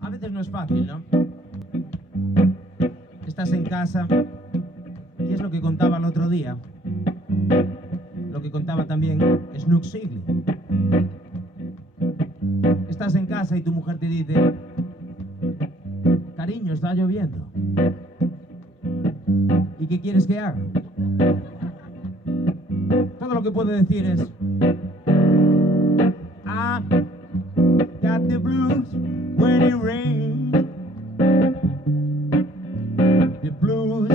A veces no es fácil, ¿no? Estás en casa y es lo que contaba el otro día. Lo que contaba también Snook Sigley. Estás en casa y tu mujer te dice: cariño, está lloviendo. ¿Y qué quieres que haga? Todo lo que puede decir es: I got the blues when it rains. The blues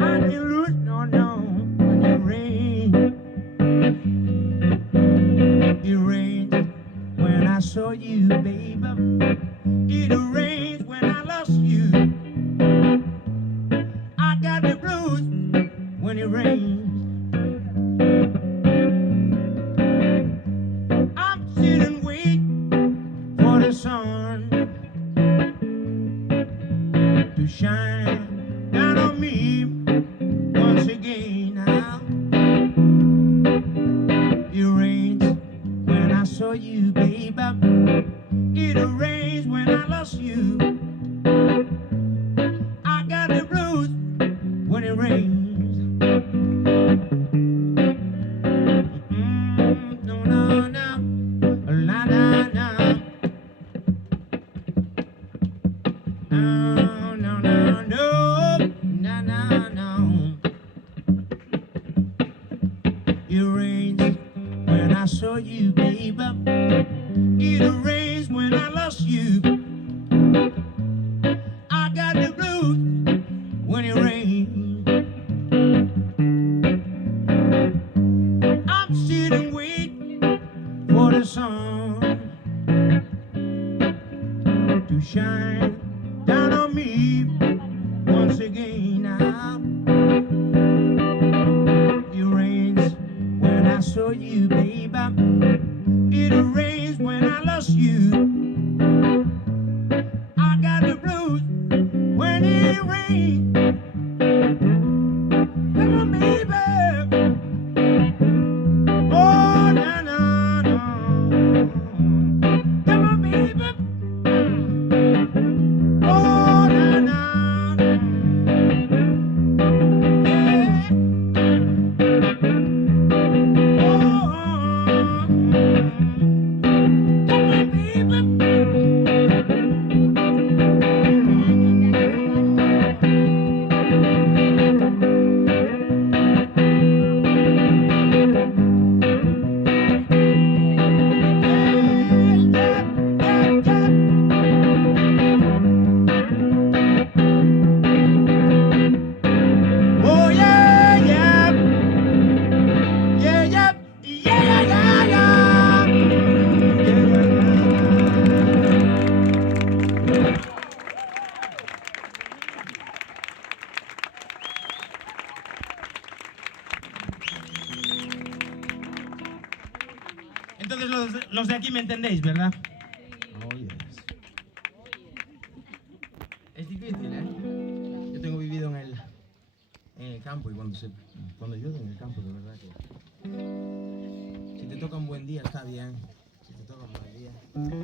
I can lose, no, no, when it rains. It rains when I saw you, baby. It rains when I lost you. I got the blues when it rains. I'm sitting waiting for the sun to shine down on me once again now. It rains when I saw you, baby. It rains when I lost you. I got the blues when it rains. No, no, no, la, la, no. No, no, no, no, no, no, no. It rains when I saw you, baby. It rains when I lost you. I got the blues when it rains. I'm sitting waiting for the sun to shine down on me once again now. It rains when I saw you, baby. It rains when I lost you. I got the blues when it rains. Come on, baby. Oh, na, na, na. Come on, baby. Oh, na, na, na. Yeah. Oh, come on, baby. Oh yeah, yeah, yeah, yeah, yeah, yeah, yeah, yeah. Entonces los de aquí me entendéis, ¿verdad? Oh, yes. Es difícil, ¿eh? Yo tengo vivido en el campo y cuando llueve en el campo, de verdad que si te toca un buen día está bien, si te toca un mal día.